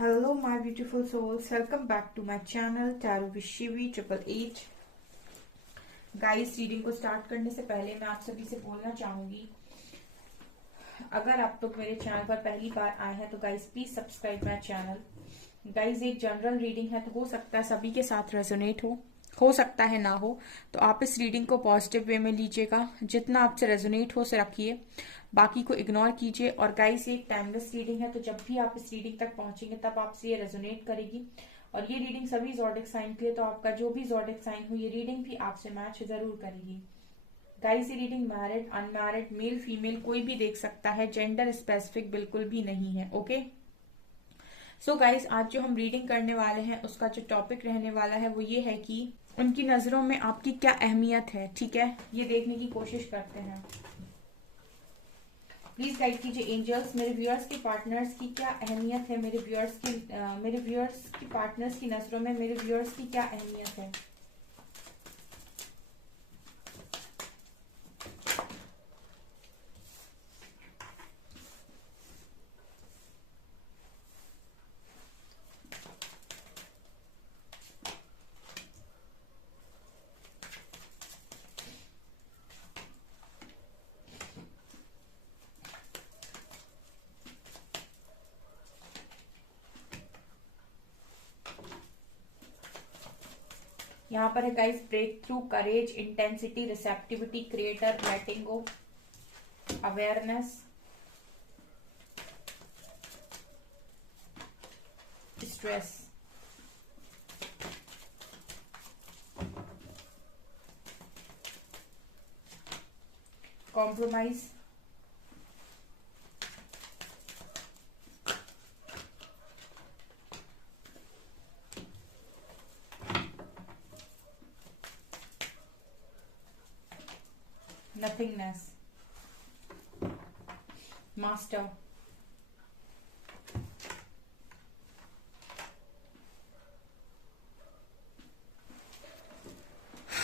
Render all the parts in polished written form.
Hello, my beautiful souls. Welcome back to my channel Tarot with Shivi 888. Guys, reading को start करने से पहले मैं आप सभी से बोलना चाहूंगी, अगर आप लोग मेरे चैनल पर पहली बार आए हैं तो guys please subscribe my channel. Guys, एक जनरल रीडिंग है तो हो सकता है सभी के साथ रेजोनेट हो सकता है ना हो, तो आप इस रीडिंग को पॉजिटिव वे में लीजिएगा। जितना आपसे रेजोनेट हो से रखिए, बाकी को इग्नोर कीजिए। और गाइस, ये एक टाइमलेस रीडिंग है, तो जब भी आप इस रीडिंग तक पहुंचेंगे तब आपसे ये रेजोनेट करेगी। और ये रीडिंग सभी ज़ोडिक साइन के लिए, तो आपका जो भी ज़ोडिक साइन हो ये रीडिंग भी आपसे मैच जरूर करेगी। गाइस, ये reading married, unmarried, male female कोई भी देख सकता है, जेंडर स्पेसिफिक बिल्कुल भी नहीं है। ओके, सो गाइस, आज जो हम रीडिंग करने वाले हैं उसका जो टॉपिक रहने वाला है वो ये है कि उनकी नजरों में आपकी क्या अहमियत है। ठीक है, ये देखने की कोशिश करते हैं। प्लीज गाइड कीजिए एंजल्स, मेरे व्यूअर्स की पार्टनर्स की क्या अहमियत है, मेरे व्यूअर्स की पार्टनर्स की नजरों में मेरे व्यूअर्स की क्या अहमियत है। यहाँ पर है guys, breakthrough, courage, intensity, receptivity, creator, letting go, awareness, stress, compromise, nothingness, master.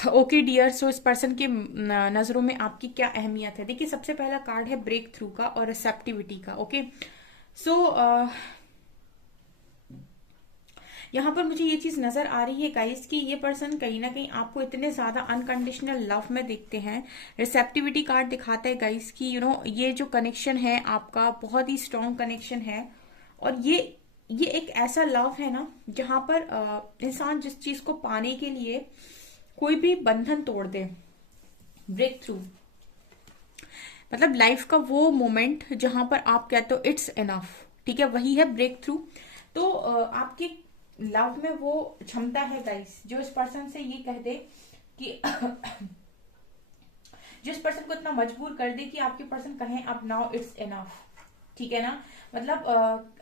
Okay dear, so इस पर्सन के नजरों में आपकी क्या अहमियत है। देखिए, सबसे पहला कार्ड है ब्रेक थ्रू का और रिसेप्टिविटी का। ओके, सो यहाँ पर मुझे ये चीज नजर आ रही है गाइस कि ये पर्सन कहीं ना कहीं आपको इतने ज्यादा अनकंडीशनल लव में देखते हैं। रिसेप्टिविटी कार्ड दिखाता है गाइस कि ये जो कनेक्शन है आपका बहुत ही स्ट्रॉन्ग कनेक्शन है। और ये एक ऐसा लव है ना जहां पर इंसान जिस चीज को पाने के लिए कोई भी बंधन तोड़ दे। ब्रेक थ्रू मतलब लाइफ का वो मोमेंट जहां पर आप कहते हो इट्स इनफ। ठीक है, वही है ब्रेक थ्रू। तो आपके लव में वो क्षमता है गाइस जो इस पर्सन से ये कह दे कि जिस पर्सन को इतना मजबूर कर दे कि आपके पर्सन कहें अब नाउ इट्स इनफ। ठीक है ना, मतलब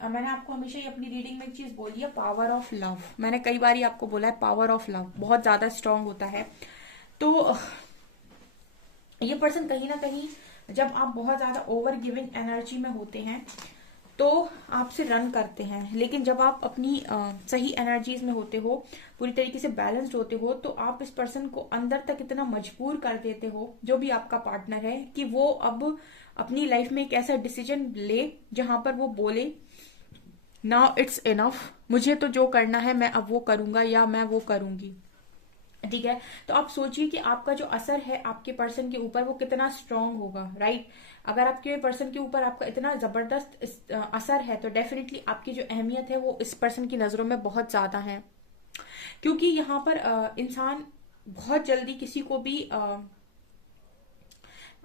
मैंने आपको हमेशा ही अपनी रीडिंग में एक चीज बोली है, पावर ऑफ लव। मैंने कई बार आपको बोला है पावर ऑफ लव बहुत ज्यादा स्ट्रांग होता है। तो ये पर्सन कहीं ना कहीं जब आप बहुत ज्यादा ओवर गिविंग एनर्जी में होते हैं तो आपसे रन करते हैं, लेकिन जब आप अपनी सही एनर्जीज में होते हो, पूरी तरीके से बैलेंस्ड होते हो, तो आप इस पर्सन को अंदर तक इतना मजबूर कर देते हो, जो भी आपका पार्टनर है, कि वो अब अपनी लाइफ में एक ऐसा डिसीजन ले जहां पर वो बोले नाउ इट्स इनफ, मुझे तो जो करना है मैं अब वो करूंगा या मैं वो करूंगी। ठीक है, तो आप सोचिए कि आपका जो असर है आपके पर्सन के ऊपर वो कितना स्ट्रांग होगा। राइट, अगर आपके पर्सन के ऊपर आपका इतना जबरदस्त असर है तो डेफिनेटली आपकी जो अहमियत है वो इस पर्सन की नजरों में बहुत ज्यादा है। क्योंकि यहाँ पर इंसान बहुत जल्दी किसी को भी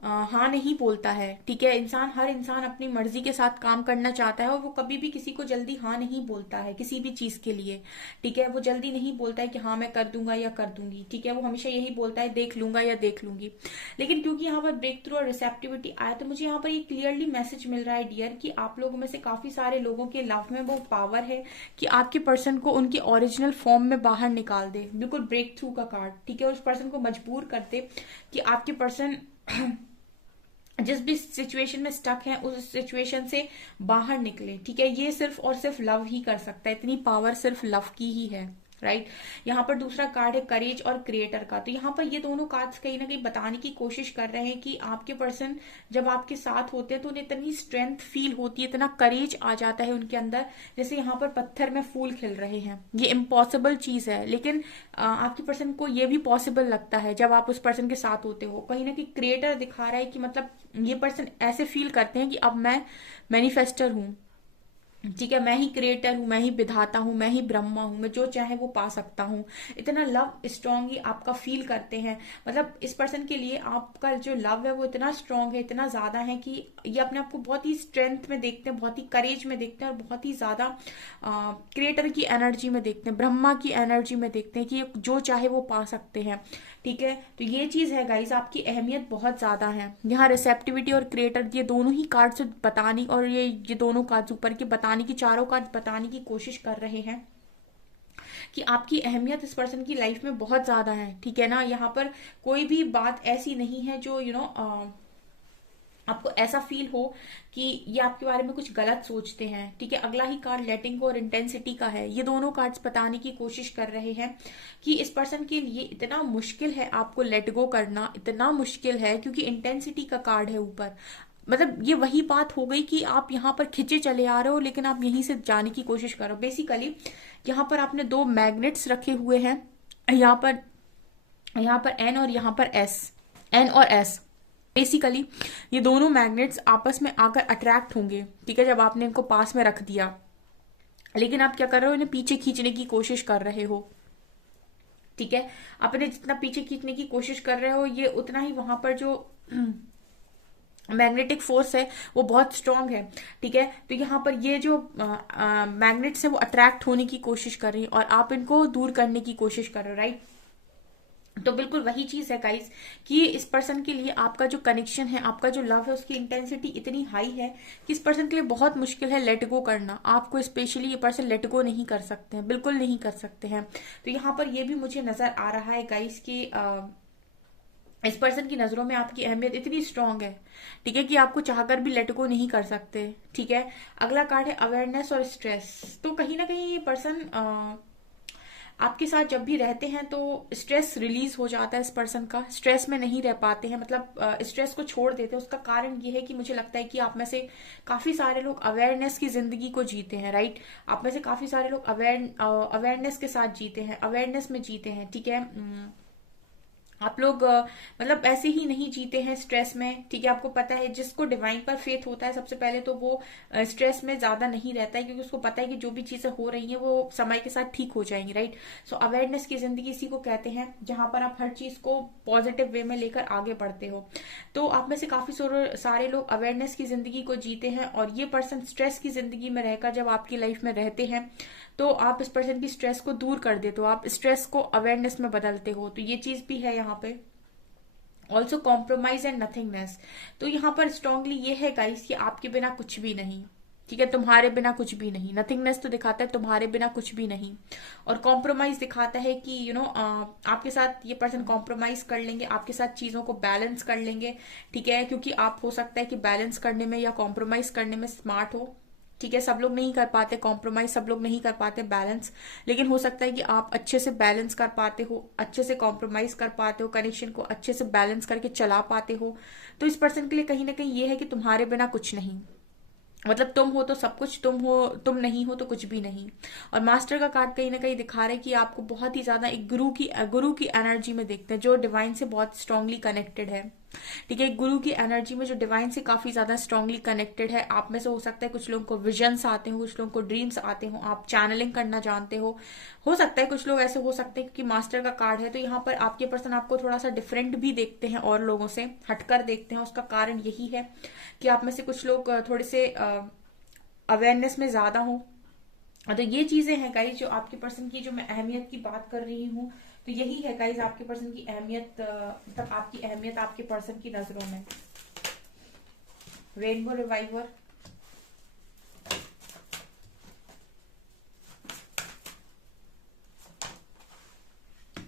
हाँ नहीं बोलता है। ठीक है, हर इंसान अपनी मर्जी के साथ काम करना चाहता है और वो कभी भी किसी को जल्दी हाँ नहीं बोलता है किसी भी चीज के लिए। ठीक है, वो जल्दी नहीं बोलता है कि हाँ मैं कर दूंगा या कर दूंगी। ठीक है, वो हमेशा यही बोलता है देख लूंगा या देख लूंगी। लेकिन क्योंकि यहाँ पर ब्रेक थ्रू और रिसेप्टिविटी आया तो मुझे यहाँ पर ये क्लियरली मैसेज मिल रहा है डियर कि आप लोगों में से काफी सारे लोगों के लव में वो पावर है कि आपके पर्सन को उनकी ओरिजिनल फॉर्म में बाहर निकाल दे। बिल्कुल ब्रेक थ्रू का कार्ड। ठीक है, उस पर्सन को मजबूर कर दे कि आपके पर्सन जिस भी सिचुएशन में स्टक है उस सिचुएशन से बाहर निकले। ठीक है, ये सिर्फ और सिर्फ लव ही कर सकता है, इतनी पावर सिर्फ लव की ही है। राइट। यहाँ पर दूसरा कार्ड है करेज और क्रिएटर का। तो यहाँ पर ये दोनों कार्ड्स कहीं ना कहीं बताने की कोशिश कर रहे हैं कि आपके पर्सन जब आपके साथ होते हैं तो उन्हें इतनी स्ट्रेंथ फील होती है, इतना करेज आ जाता है उनके अंदर, जैसे यहाँ पर पत्थर में फूल खिल रहे हैं। ये इम्पॉसिबल चीज है, लेकिन आपके पर्सन को ये भी पॉसिबल लगता है जब आप उस पर्सन के साथ होते हो। कहीं ना कहीं क्रिएटर दिखा रहा है कि मतलब ये पर्सन ऐसे फील करते हैं कि अब मैं मैनिफेस्टर हूँ, ठीक है, मैं ही क्रिएटर हूँ, मैं ही विधाता हूँ, मैं ही ब्रह्मा हूँ, मैं जो चाहे वो पा सकता हूँ। इतना लव स्ट्रांगली आपका फील करते हैं। मतलब इस पर्सन के लिए आपका जो लव है वो इतना स्ट्रांग है, इतना ज्यादा है कि ये अपने आप को बहुत ही स्ट्रेंथ में देखते हैं, बहुत ही करेज में देखते हैं, और बहुत ही ज्यादा क्रिएटर की एनर्जी में देखते हैं, ब्रह्मा की एनर्जी में देखते हैं कि जो चाहे वो पा सकते हैं। ठीक है, तो ये चीज है गाइस, आपकी अहमियत बहुत ज्यादा है। यहाँ रिसेप्टिविटी और क्रिएटर, ये दोनों ही कार्ड्स बताने, और ये दोनों कार्ड्स ऊपर के बताने की, चारों कार्ड्स बताने की कोशिश कर रहे हैं कि आपकी अहमियत इस पर्सन की लाइफ में बहुत ज्यादा है। ठीक है ना, यहाँ पर कोई भी बात ऐसी नहीं है जो आपको ऐसा फील हो कि ये आपके बारे में कुछ गलत सोचते हैं। ठीक है, अगला ही कार्ड लेटिंग गो और इंटेंसिटी का है। ये दोनों कार्ड्स बताने की कोशिश कर रहे हैं कि इस पर्सन के लिए इतना मुश्किल है आपको लेट गो करना, इतना मुश्किल है, क्योंकि इंटेंसिटी का कार्ड है ऊपर। मतलब ये वही बात हो गई कि आप यहाँ पर खिंचे चले आ रहे हो, लेकिन आप यहीं से जाने की कोशिश कर रहे हो। बेसिकली यहाँ पर आपने दो मैग्नेट्स रखे हुए हैं, यहाँ पर एन और यहाँ पर एस, एन और एस। बेसिकली ये दोनों मैग्नेट्स आपस में आकर अट्रैक्ट होंगे। ठीक है, जब आपने इनको पास में रख दिया, लेकिन आप क्या कर रहे हो, इन्हें पीछे खींचने की कोशिश कर रहे हो। ठीक है, आप इन्हें जितना पीछे खींचने की कोशिश कर रहे हो, ये उतना ही वहां पर जो मैग्नेटिक फोर्स है वो बहुत स्ट्रांग है। ठीक है, तो यहाँ पर ये जो मैग्नेट्स है वो अट्रैक्ट होने की कोशिश कर रही है, और आप इनको दूर करने की कोशिश कर रहे हो, राइट। तो बिल्कुल वही चीज है गाइस कि इस पर्सन के लिए आपका जो कनेक्शन है, आपका जो लव है, उसकी इंटेंसिटी इतनी हाई है कि इस पर्सन के लिए बहुत मुश्किल है लेट गो करना। आपको स्पेशली ये पर्सन लेट गो नहीं कर सकते हैं, बिल्कुल नहीं कर सकते हैं। तो यहाँ पर ये भी मुझे नजर आ रहा है गाइस कि इस पर्सन की नजरों में आपकी अहमियत इतनी स्ट्रांग है, ठीक है, कि आपको चाहकर भी लेट गो नहीं कर सकते। ठीक है, अगला कार्ड है अवेयरनेस और स्ट्रेस। तो कहीं ना कहीं ये पर्सन आपके साथ जब भी रहते हैं तो स्ट्रेस रिलीज हो जाता है इस पर्सन का, स्ट्रेस में नहीं रह पाते हैं, मतलब स्ट्रेस को छोड़ देते हैं। उसका कारण ये है कि मुझे लगता है कि आप में से काफी सारे लोग अवेयरनेस की जिंदगी को जीते हैं, राइट। आप में से काफी सारे लोग अवेयरनेस के साथ जीते हैं, अवेयरनेस में जीते हैं। ठीक है, आप लोग मतलब ऐसे ही नहीं जीते हैं स्ट्रेस में। ठीक है, आपको पता है जिसको डिवाइन पर फेथ होता है सबसे पहले तो वो स्ट्रेस में ज्यादा नहीं रहता है, क्योंकि उसको पता है कि जो भी चीजें हो रही हैं वो समय के साथ ठीक हो जाएंगी, राइट। सो अवेयरनेस की जिंदगी इसी को कहते हैं, जहां पर आप हर चीज को पॉजिटिव वे में लेकर आगे बढ़ते हो। तो आप में से काफी सारे लोग अवेयरनेस की जिंदगी को जीते हैं, और ये पर्सन स्ट्रेस की जिंदगी में रहकर जब आपकी लाइफ में रहते हैं तो आप इस पर्सन की स्ट्रेस को दूर कर देते हो, आप स्ट्रेस को अवेयरनेस में बदलते हो। तो ये चीज भी है यहाँ पे। Also compromise and nothingness. तो यहाँ पर स्ट्रांगली ये है गाइस कि आपके बिना कुछ भी नहीं। ठीक है, तुम्हारे बिना कुछ भी नहीं। नथिंगनेस तो दिखाता है तुम्हारे बिना कुछ भी नहीं, और कॉम्प्रोमाइज दिखाता है कि आपके साथ ये पर्सन कॉम्प्रोमाइज कर लेंगे, आपके साथ चीजों को बैलेंस कर लेंगे। ठीक है, क्योंकि आप हो सकता है कि बैलेंस करने में या कॉम्प्रोमाइज करने में स्मार्ट हो। ठीक है, सब लोग नहीं कर पाते कॉम्प्रोमाइज, सब लोग नहीं कर पाते बैलेंस, लेकिन हो सकता है कि आप अच्छे से बैलेंस कर पाते हो, अच्छे से कॉम्प्रोमाइज कर पाते हो, कनेक्शन को अच्छे से बैलेंस करके चला पाते हो। तो इस पर्सन के लिए कहीं ना कहीं ये है कि तुम्हारे बिना कुछ नहीं, मतलब तुम हो तो सब कुछ, तुम हो, तुम नहीं हो तो कुछ भी नहीं। और मास्टर का कार्ड कहीं ना कहीं दिखा रहा है कि आपको बहुत ही ज्यादा एक गुरु की एनर्जी में देखते हैं, जो डिवाइन से बहुत स्ट्रांगली कनेक्टेड है। ठीक है, गुरु की एनर्जी में जो डिवाइन से काफी ज्यादा स्ट्रांगली कनेक्टेड है। आप में से हो सकता है कुछ लोगों को विजन्स आते हो, कुछ लोगों को ड्रीम्स आते हो, आप चैनलिंग करना जानते हो सकता है कुछ लोग ऐसे हो सकते हैं, क्योंकि मास्टर का कार्ड है तो यहाँ पर आपके पर्सन आपको थोड़ा सा डिफरेंट भी देखते हैं, और लोगों से हटकर देखते हैं। उसका कारण यही है कि आप में से कुछ लोग थोड़े से अवेयरनेस में ज्यादा हो। तो ये चीजें हैं गाइज जो आपके पर्सन की, जो मैं अहमियत की बात कर रही हूँ, तो यही है गाइज आपके पर्सन की अहमियत, मतलब आपकी अहमियत आपके पर्सन की नजरों में। Rainbow reviver,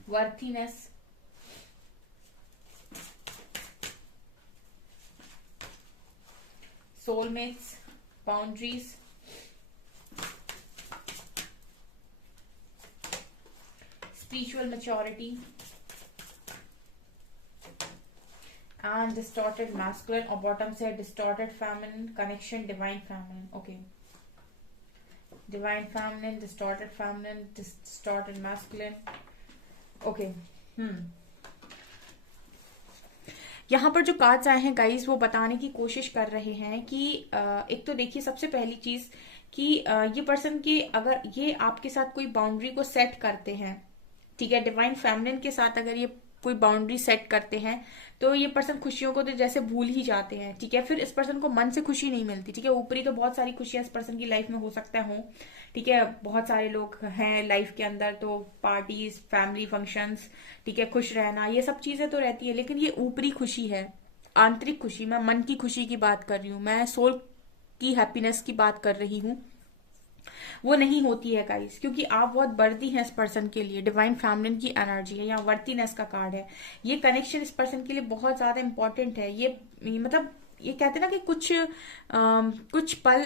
worthiness, soulmates, boundaries, spiritual maturity and distorted masculine, और बॉटम से distorted feminine connection, divine feminine. Okay, divine feminine, distorted masculine. Okay. यहाँ पर जो कार्ड्स आए हैं गाइस वो बताने की कोशिश कर रहे हैं कि एक तो देखिए सबसे पहली चीज कि ये पर्सन की अगर ये आपके साथ कोई बाउंड्री को सेट करते हैं, ठीक है, डिवाइन फेमिनिन के साथ अगर ये कोई बाउंड्री सेट करते हैं तो ये पर्सन खुशियों को तो जैसे भूल ही जाते हैं, ठीक है. फिर इस पर्सन को मन से खुशी नहीं मिलती, ठीक है. ऊपरी तो बहुत सारी खुशियां इस पर्सन की लाइफ में हो सकता है, ठीक है. बहुत सारे लोग हैं लाइफ के अंदर, तो पार्टीज, फैमिली फंक्शंस, ठीक है, खुश रहना, ये सब चीजें तो रहती है. लेकिन ये ऊपरी खुशी है, आंतरिक खुशी, मैं मन की खुशी की बात कर रही हूँ, मैं सोल की हैप्पीनेस की बात कर रही हूँ, वो नहीं होती है गाइस. क्योंकि आप बहुत वर्दी हैं इस पर्सन के लिए. डिवाइन फेमिनिन की एनर्जी है, यहाँ वर्दीनेस का कार्ड है. ये कनेक्शन इस पर्सन के लिए बहुत ज्यादा इंपॉर्टेंट है. ये मतलब ये कहते हैं ना कि कुछ पल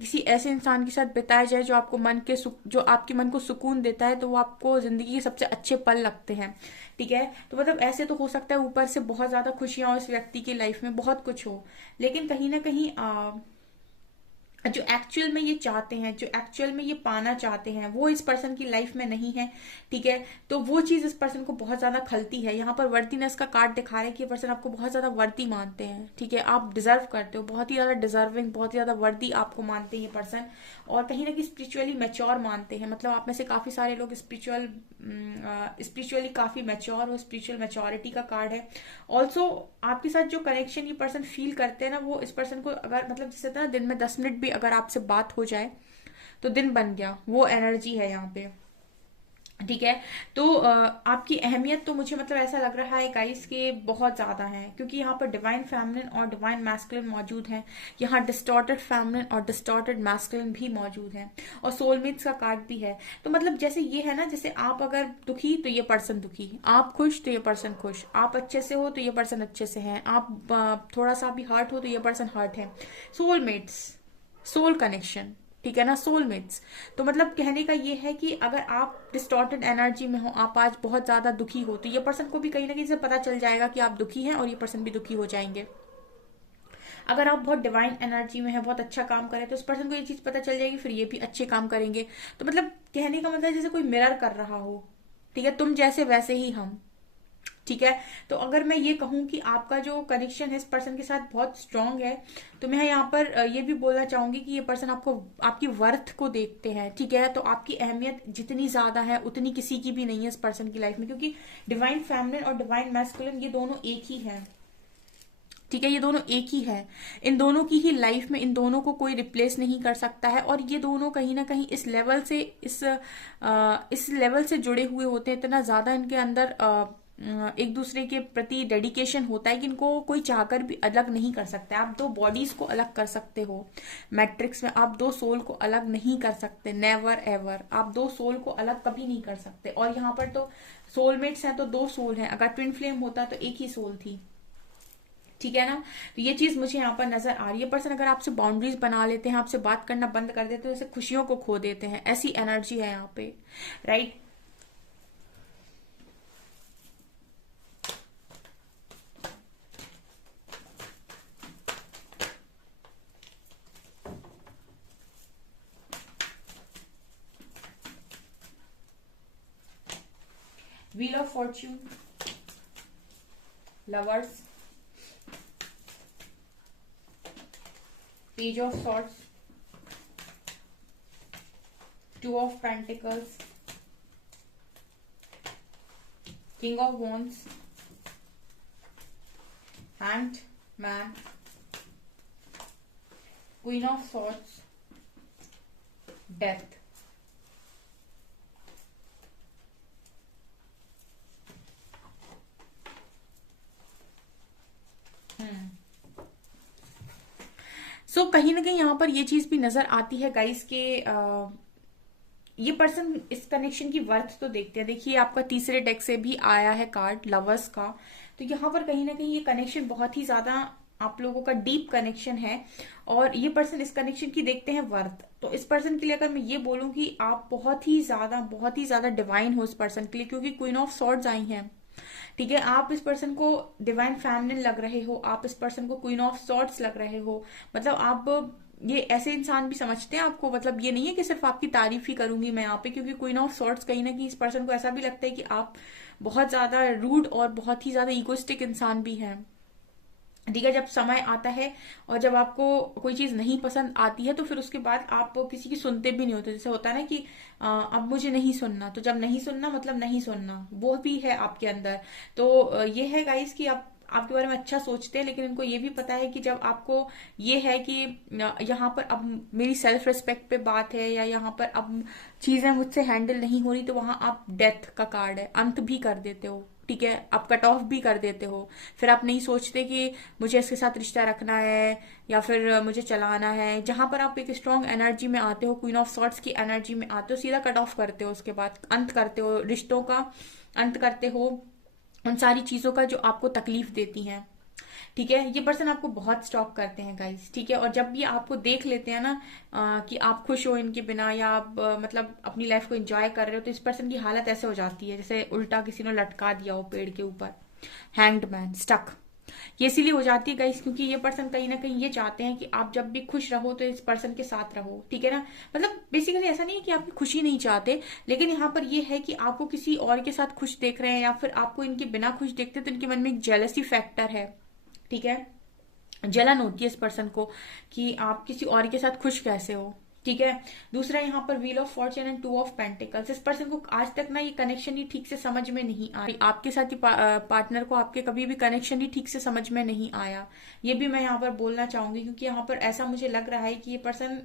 किसी ऐसे इंसान के साथ बिताया जाए जो आपको जो आपके मन को सुकून देता है, तो वो आपको जिंदगी के सबसे अच्छे पल लगते हैं, ठीक है. तो मतलब ऐसे तो हो सकता है ऊपर से बहुत ज्यादा खुशियां हो इस व्यक्ति की लाइफ में, बहुत कुछ हो, लेकिन कहीं ना कहीं जो एक्चुअल में ये चाहते हैं, जो एक्चुअल में ये पाना चाहते हैं, वो इस पर्सन की लाइफ में नहीं है, ठीक है. तो वो चीज इस पर्सन को बहुत ज्यादा खलती है. यहाँ पर वर्दीनेस का कार्ड दिखा रहा है कि ये पर्सन आपको बहुत ज्यादा वर्दी मानते हैं, ठीक है. आप डिजर्व करते हो, बहुत ही ज्यादा डिजर्विंग, बहुत ही ज्यादा वर्दी आपको मानते हैं ये पर्सन. और कहीं ना कहीं स्पिरिचुअली मैच्योर मानते हैं. मतलब आप में से काफी सारे लोग स्पिरिचुअली काफी मैच्योर हो. स्पिरिचुअल मैच्योरिटी का कार्ड है. ऑल्सो आपके साथ जो कनेक्शन ये पर्सन फील करते हैं ना, वो इस पर्सन को अगर मतलब जैसे ना दिन में 10 मिनट भी अगर आपसे बात हो जाए तो दिन बन गया, वो एनर्जी है यहाँ पे, ठीक है. तो आपकी अहमियत तो मुझे मतलब ऐसा लग रहा है गाइस कि बहुत ज्यादा है, क्योंकि यहाँ पर डिवाइन फेमिनिन और डिवाइन मैस्कुलिन मौजूद है. यहाँ डिस्टॉर्टेड फेमिनिन और डिस्टॉर्टेड मैस्कुलिन भी मौजूद है, और सोलमेट्स का कार्ड भी है. तो मतलब जैसे ये है ना, जैसे आप अगर दुखी तो ये पर्सन दुखी, आप खुश तो ये पर्सन खुश, आप अच्छे से हो तो ये पर्सन अच्छे से है, आप थोड़ा सा भी हर्ट हो तो ये पर्सन हर्ट है. सोलमेट्स, सोल कनेक्शन, ठीक है ना, सोलमेट्स. तो मतलब कहने का ये है कि अगर आप डिस्टॉर्टेड एनर्जी में हो, आप आज बहुत ज्यादा दुखी हो, तो ये पर्सन को भी कहीं ना कहीं से पता चल जाएगा कि आप दुखी हैं, और ये पर्सन भी दुखी हो जाएंगे. अगर आप बहुत डिवाइन एनर्जी में है, बहुत अच्छा काम करें, तो इस पर्सन को ये चीज पता चल जाएगी, फिर ये भी अच्छे काम करेंगे. तो मतलब कहने का मतलब जैसे कोई मिरर कर रहा हो, ठीक है, तुम जैसे वैसे ही हम, ठीक है. तो अगर मैं ये कहूं कि आपका जो कनेक्शन है इस पर्सन के साथ बहुत स्ट्रांग है, तो मैं यहाँ पर ये भी बोलना चाहूंगी कि ये पर्सन आपको, आपकी वर्थ को देखते हैं, ठीक है. तो आपकी अहमियत जितनी ज्यादा है उतनी किसी की भी नहीं है इस पर्सन की लाइफ में, क्योंकि डिवाइन फेमिनिन और डिवाइन मैस्कुलिन ये दोनों एक ही है, ठीक है. ये दोनों एक ही है. इन दोनों की ही लाइफ में इन दोनों को कोई रिप्लेस नहीं कर सकता है. और ये दोनों कहीं ना कहीं इस लेवल से जुड़े हुए होते हैं, इतना ज्यादा इनके अंदर एक दूसरे के प्रति डेडिकेशन होता है कि इनको कोई चाहकर भी अलग नहीं कर सकता है. आप दो बॉडीज को अलग कर सकते हो मैट्रिक्स में, आप दो सोल को अलग नहीं कर सकते, नेवर एवर. आप दो सोल को अलग कभी नहीं कर सकते. और यहाँ पर तो सोलमेट्स हैं तो दो सोल हैं, अगर ट्विन फ्लेम होता तो एक ही सोल थी, ठीक है ना. तो ये चीज मुझे यहाँ पर नजर आ रही है. पर्सन अगर आपसे बाउंड्रीज बना लेते हैं, आपसे बात करना बंद कर देते हैं, तो जैसे खुशियों को खो देते हैं, ऐसी एनर्जी है यहाँ पे, right. Wheel of fortune, lovers, page of swords, two of pentacles, king of wands, hanged man, queen of swords, death. So कहीं ना कहीं यहाँ पर ये चीज भी नजर आती है गाइस के ये पर्सन इस कनेक्शन की वर्थ तो देखते हैं. देखिए आपका तीसरे डेक से भी आया है कार्ड लवर्स का. तो यहाँ पर कहीं ना कहीं ये कनेक्शन बहुत ही ज्यादा आप लोगों का डीप कनेक्शन है और ये पर्सन इस कनेक्शन की देखते हैं वर्थ। तो इस पर्सन के लिए अगर मैं ये बोलूं कि आप बहुत ही ज्यादा डिवाइन हो इस पर्सन के लिए, क्योंकि क्वीन ऑफ सॉर्ड्स आई हैं। ठीक है, आप इस पर्सन को डिवाइन फेमिनिन लग रहे हो, आप इस पर्सन को क्वीन ऑफ सॉर्ड्स लग रहे हो। मतलब आप ये ऐसे इंसान भी समझते हैं आपको, मतलब ये नहीं है कि सिर्फ आपकी तारीफ ही करूंगी मैं यहाँ पे, क्योंकि क्वीन ऑफ सॉर्ड्स कहीं ना कहीं इस पर्सन को ऐसा भी लगता है कि आप बहुत ज्यादा रूड और बहुत ही ज्यादा इगोइस्टिक इंसान भी हैं। ठीक है, जब समय आता है और जब आपको कोई चीज नहीं पसंद आती है तो फिर उसके बाद आप किसी की सुनते भी नहीं होते। जैसे होता है ना कि अब मुझे नहीं सुनना, तो जब नहीं सुनना मतलब नहीं सुनना, वो भी है आपके अंदर। तो ये है गाइस कि आप आपके बारे में अच्छा सोचते हैं, लेकिन इनको ये भी पता है कि जब आपको ये है कि यहाँ पर अब मेरी सेल्फ रिस्पेक्ट पे बात है, या यहाँ पर अब चीजें मुझसे हैंडल नहीं हो रही, तो वहां आप डेथ का कार्ड है, अंत भी कर देते हो। ठीक है, आप कट ऑफ भी कर देते हो। फिर आप नहीं सोचते कि मुझे इसके साथ रिश्ता रखना है या फिर मुझे चलाना है। जहां पर आप एक स्ट्रॉन्ग एनर्जी में आते हो, क्वीन ऑफ सॉर्ट्स की एनर्जी में आते हो, सीधा कट ऑफ करते हो, उसके बाद अंत करते हो, रिश्तों का अंत करते हो, उन सारी चीजों का जो आपको तकलीफ देती हैं। ठीक है, ये पर्सन आपको बहुत स्टॉक करते हैं गाइस। ठीक है, और जब भी आपको देख लेते हैं ना कि आप खुश हो इनके बिना, या आप मतलब अपनी लाइफ को एंजॉय कर रहे हो, तो इस पर्सन की हालत ऐसे हो जाती है जैसे उल्टा किसी ने लटका दिया हो पेड़ के ऊपर, हैंग्ड मैन, स्टक। ये इसीलिए हो जाती है गाइस क्योंकि ये पर्सन कहीं ना कहीं ये चाहते हैं कि आप जब भी खुश रहो तो इस पर्सन के साथ रहो। ठीक है ना, मतलब बेसिकली ऐसा नहीं है कि आपकी खुशी नहीं चाहते, लेकिन यहाँ पर ये है कि आपको किसी और के साथ खुश देख रहे हैं या फिर आपको इनके बिना खुश देखते, तो इनके मन में एक जेलसी फैक्टर है। ठीक है, जलन होती है इस पर्सन को कि आप किसी और के साथ खुश कैसे हो। ठीक है, दूसरा यहाँ पर wheel of Fortune and to of pentacles, इस पर्सन को आज तक ना ये कनेक्शन ही ठीक से समझ में नहीं आया, आपके साथ ही पार्टनर को आपके कभी भी कनेक्शन ही ठीक से समझ में नहीं आया। ये भी मैं यहाँ पर बोलना चाहूंगी, क्योंकि यहाँ पर ऐसा मुझे लग रहा है कि ये पर्सन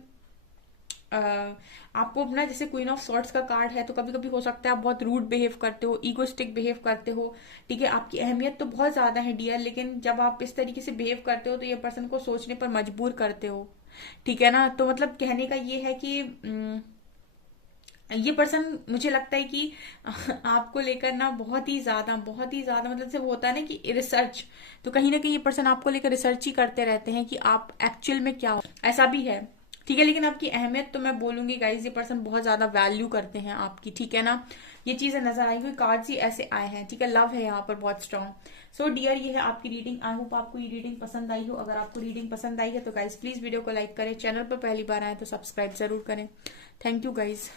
आपको अपना, जैसे क्वीन ऑफ सॉर्ट्स का कार्ड है, तो कभी कभी हो सकता है आप बहुत रूड बिहेव करते हो, इगोस्टिक बिहेव करते हो। ठीक है, आपकी अहमियत तो बहुत ज्यादा है डियर, लेकिन जब आप इस तरीके से बिहेव करते हो तो ये पर्सन को सोचने पर मजबूर करते हो। ठीक है ना, तो मतलब कहने का ये है कि ये पर्सन मुझे लगता है कि आपको लेकर ना बहुत ही ज्यादा मतलब से वो होता है ना कि रिसर्च, तो कहीं ना कहीं ये पर्सन आपको लेकर रिसर्च ही करते रहते हैं कि आप एक्चुअल में क्या हो, ऐसा भी है। ठीक है, लेकिन आपकी अहमियत तो मैं बोलूंगी गाइज, ये पर्सन बहुत ज्यादा वैल्यू करते हैं आपकी। ठीक है ना, ये चीजें नजर आई हुई, कार्ड्स ही ऐसे आए हैं। ठीक है, लव है यहाँ पर बहुत स्ट्रॉन्ग। सो डियर, ये है आपकी रीडिंग। आई होप आपको ये रीडिंग पसंद आई हो। अगर आपको रीडिंग पसंद आई है तो गाइज प्लीज वीडियो को लाइक करें, चैनल पर पहली बार आए तो सब्सक्राइब जरूर करें। Thank you guys.